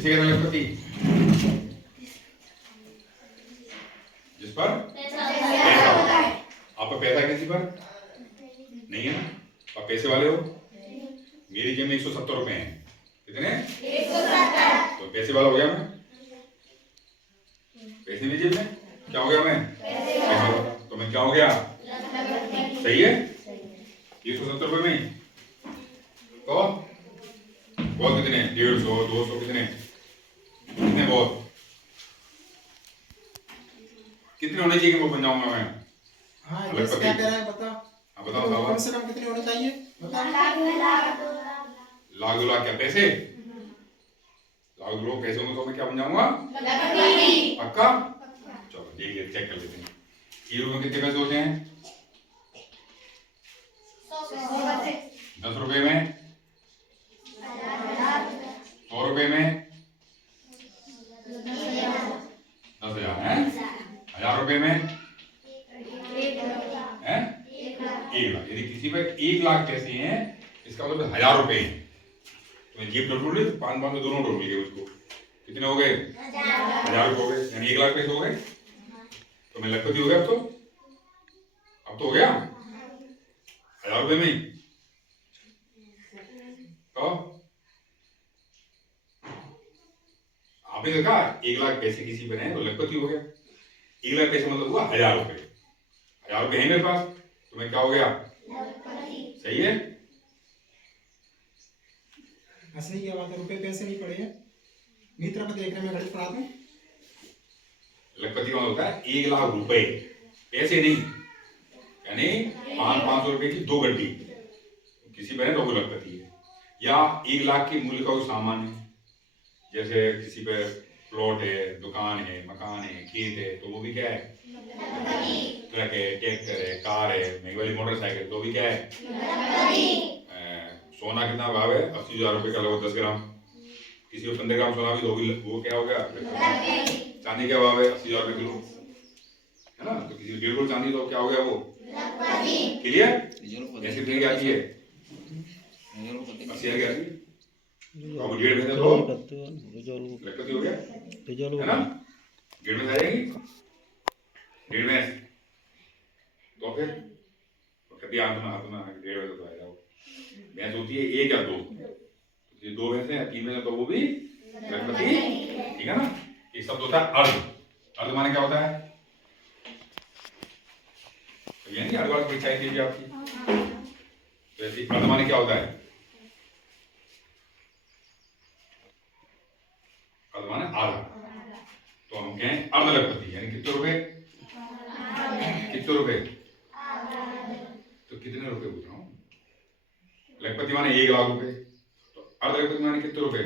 किसे कहते हैं लखपति? जिस पर पैसा होता है। आप पर पैसा किसी पर नहीं है ना, आप पैसे वाले हो। मेरी जेब में 170 रुपए हैं। कितने? 170। तो पैसे वाला हो गया मैं। पैसे मेरी जेब में, क्या हो गया मैं? पैसे वाला। तो मैं क्या हो गया? सही है। 170 रुपए में तो बहुत कितने? 150, 200, कितने कितने बहुत कितने होने चाहिए कि वो बन जाऊंगा मैं? हाँ, ये क्या कह रहा है बता। हाँ बताओ साहब। कम से कम कितने होने चाहिए बता। लाख 2 लाख क्या पैसे? लाख 2 लाख पैसे होंगे तो मैं क्या बन जाऊंगा? पक्का? चलो देखिए, चेक कर लेते हैं। हीरो में कितने पैसे होते हैं? 10 रुपए में, 100 रुपए में, 10,000 है, 1000 रुपए में है 1 लाख। यदि किसी पर 1 लाख पैसे हैं, इसका मतलब 1000 रुपए हैं। तो मैं जेब डोल ली, 5 में दोनों डोल लिए उसको। कितने हो गए? 1000 रुपए हो गए, यानी 1 लाख पैसे हो गए। तो मैं लखपति हो गया। अब तो हो गया 1000 रुपए में ही। तो आपने देखा 1 लाख पैसे किसी पर हैं तो लखपति हो गया। 1 लाख पैसे मतलब हुआ 1000 रुपए। 1000 रुपए है मेरे पास, तो मैं क्या हो गया? सही है। असली क्या बात है, रुपए पैसे नहीं पड़े हैं। मित्र को देख रहे मैं गणित पढ़ा दूं। लखपति का होता है 1 लाख रुपए, पैसे नहीं। यानी 500 रुपए की 2 गड्डी किसी पर है तो वो लखपति है। या 1 लाख के मूल्य का कोई सामान है, जैसे किसी पे प्लॉट है, दुकान है, मकान है, खेत है, तो वो भी क्या है? ट्रक है, ट्रैक्टर है, कार है, महंगी वाली मोटरसाइकिल, तो भी क्या है? सोना कितना भाव है? 80,000 रुपए का लगभग 10 ग्राम। किसी को 15 ग्राम सोना भी तो वो क्या हो गया? चांदी क्या भाव है? 80,000 रुपए किलो है ना। तो किसी को 1.5 किलो चांदी तो क्या हो गया? वो क्लियर? ऐसी ट्रेन आती है 80,000 की आती है। अब 1.5 में तो लखपति हो गया है ना। 1.5 में जाएगी, 1.5 में तो फिर कभी हाथ में 1.5 में तो आएगा। भैंस होती है 1 या 2, 2 भैंसे या 3 भैंसे तो वो भी लखपति, ठीक है ना। एक शब्द होता है अर्ध। अर्ध माने क्या होता है? तो ये नहीं अर्ध वाली परीक्षा थी आपकी, तो ऐसी अर्ध माने क्या होता है? अर्ध माने आधा। तो हम कहें अर्ध लखपति, यानी कितने रुपए? कितने रुपए? तो कितने रुपए पूछ रहा हूं? लखपति माने 1 लाख रुपए, तो अर्ध लखपति माने कितने रुपए?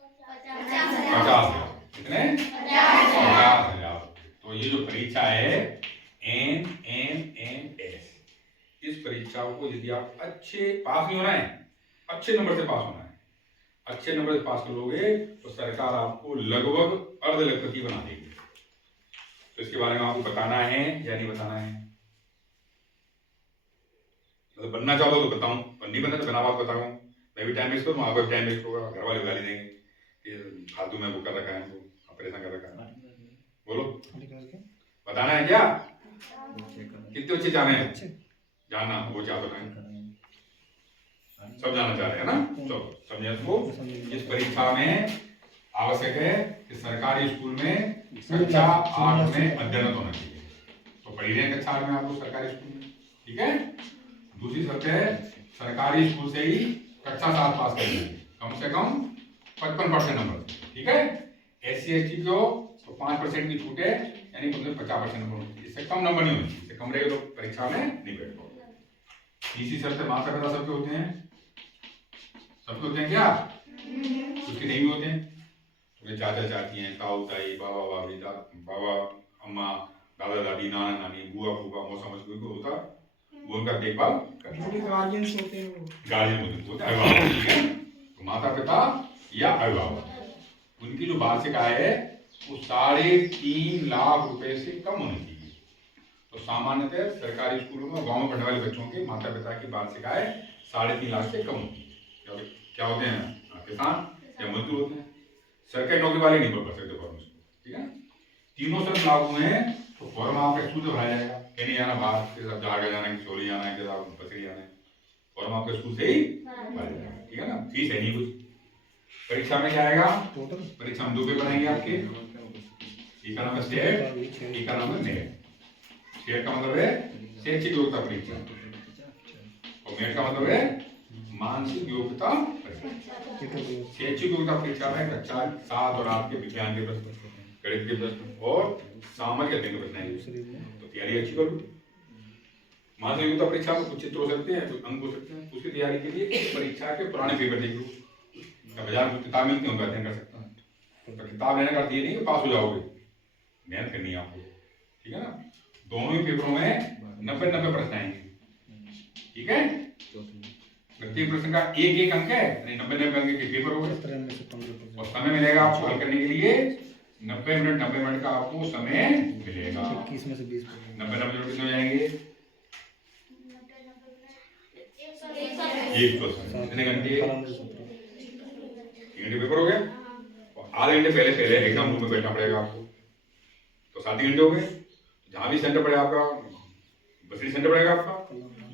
50,000। कितने? 50,000। तो ये जो परीक्षा है NMMS, इस परीक्षा को यदि आप अच्छे पास नहीं होना है, अच्छे नंबर से पास होना है, अच्छे नंबर से पास करोगे तो सरकार आपको लगभग अर्ध लखपति बना देगी। तो इसके बारे में आपको बताना है या नहीं बताना है? मतलब बनना चाहो तो बताऊं, और नहीं बनना तो बिना बात बताऊं। मैं भी टाइम वेस्ट करूँ, आपका भी टाइम वेस्ट होगा, घर वाले गाली देंगे कि फालतू में वो कर रखा है, हमको परेशान कर रखा है। बोलो बताना है क्या? कितने बच्चे जाने हैं? जानना वो चाहते हैं, सब जानना चाह रहे हैं ना। चलो समझे इसको। इस परीक्षा में आवश्यक है कि सरकारी स्कूल में कक्षा 8 में अध्ययन होना चाहिए। तो पढ़ी रहे कक्षा 8 में आप लोग सरकारी स्कूल में, ठीक है। दूसरी शर्त है सरकारी स्कूल से ही कक्षा 7 पास करनी है, कम से कम 55% नंबर, ठीक है। SC ST को तो 5% की छूट है, यानी मतलब 50% नंबर, इससे कम नंबर नहीं होनी चाहिए। इससे कम रहेगा तो परीक्षा में नहीं बैठ पाओगे। तीसरी शर्त है माता पिता सबके होते हैं, सबके होते हैं क्या? उसके नहीं भी होते हैं। तो चाचा चाची हैं, ताऊ ताई, बाबा बाबी, बाबा अम्मा, दादा दादी, नाना नानी, बुआ फूफा, मौसा मौसी को होता, वो उनका देखभाल करते हैं। गार्जियंस होते हैं, गार्जियन होते हैं, अभिभावक। तो माता पिता या अभिभावक, उनकी जो वार्षिक आय है वो 3.5 लाख रुपए से कम होनी चाहिए। तो सामान्यतः सरकारी स्कूलों में गांव में पढ़ने वाले बच्चों के माता पिता की वार्षिक आय 3.5 लाख से कम होती है। क्या होते हैं? किसान या मजदूर होते हैं। सरकारी नौकरी वाले नहीं भर सकते फॉर्म इसको, ठीक है ना। तीनों शर्त लागू हैं तो फॉर्म आपका स्कूल से भराया जाएगा, कहीं नहीं जाना बाहर के साथ जहां जाना है, किशोरी जाना है, कि साहब बसरी जाना है, फॉर्म आपके स्कूल से ही भराया जाएगा, ठीक है ना। फीस है नहीं कुछ। परीक्षा में क्या आएगा, परीक्षा में 2 पेपर आएंगे आपके, एक का नाम है स्टेट, एक का नाम है नेट। स्टेट का मतलब है शैक्षिक योग्यता परीक्षा और नेट का मतलब है मानसिक योग्यता परीक्षा। शैक्षिक योग्यता परीक्षा में कक्षा 7 और 8 के विज्ञान के प्रश्न, गणित के प्रश्न और सामाजिक अध्ययन के प्रश्न आएंगे, तो तैयारी अच्छी करो। मानसिक योग्यता परीक्षा में कुछ चित्र हो सकते हैं, कुछ अंक हो सकते हैं, उसकी तैयारी के लिए परीक्षा के पुराने पेपर देख लो, बाजार में किताब मिलती है उनका अध्ययन कर सकता है। तो किताब लेने का अर्थ ये नहीं कि पास हो जाओगे, मेहनत करनी है आपको, ठीक है ना। दोनों ही पेपरों में 90-90 प्रश्न आएंगे, ठीक है। प्रत्येक प्रश्न का एक अंक है, 90-90 अंक के पेपर हो गए और समय मिलेगा आपको हल करने के लिए 90 मिनट का आपको समय मिलेगा। 21 में से 20 90 कितने हो जाएंगे, 100 कितने घंटे, 3 घंटे पेपर हो गया और आधे घंटे पहले एग्जाम रूम में बैठना पड़ेगा आपको, तो 7 घंटे हो गए। जहाँ भी सेंटर पड़ेगा आपका, बसरी सेंटर पड़ेगा आपका,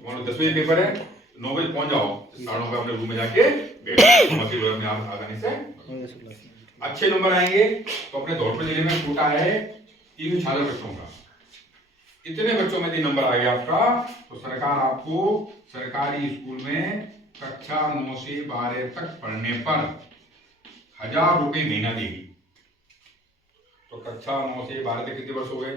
मान लो 10 बजे पेपर है, 9 बजे पहुंच जाओ, 9:30 बजे अपने रूम में जाके बैठो, में आप आसानी से अच्छे नंबर आएंगे। तो अपने धौलपुर जिले में कोटा है 366 बच्चों का, इतने बच्चों में 3 नंबर आ गया आपका, तो सरकार आपको सरकारी स्कूल में कक्षा 9 से 12 तक पढ़ने पर 1000 रुपये महीना देगी। तो कक्षा 9 से 12 तक कितने वर्ष हो गए,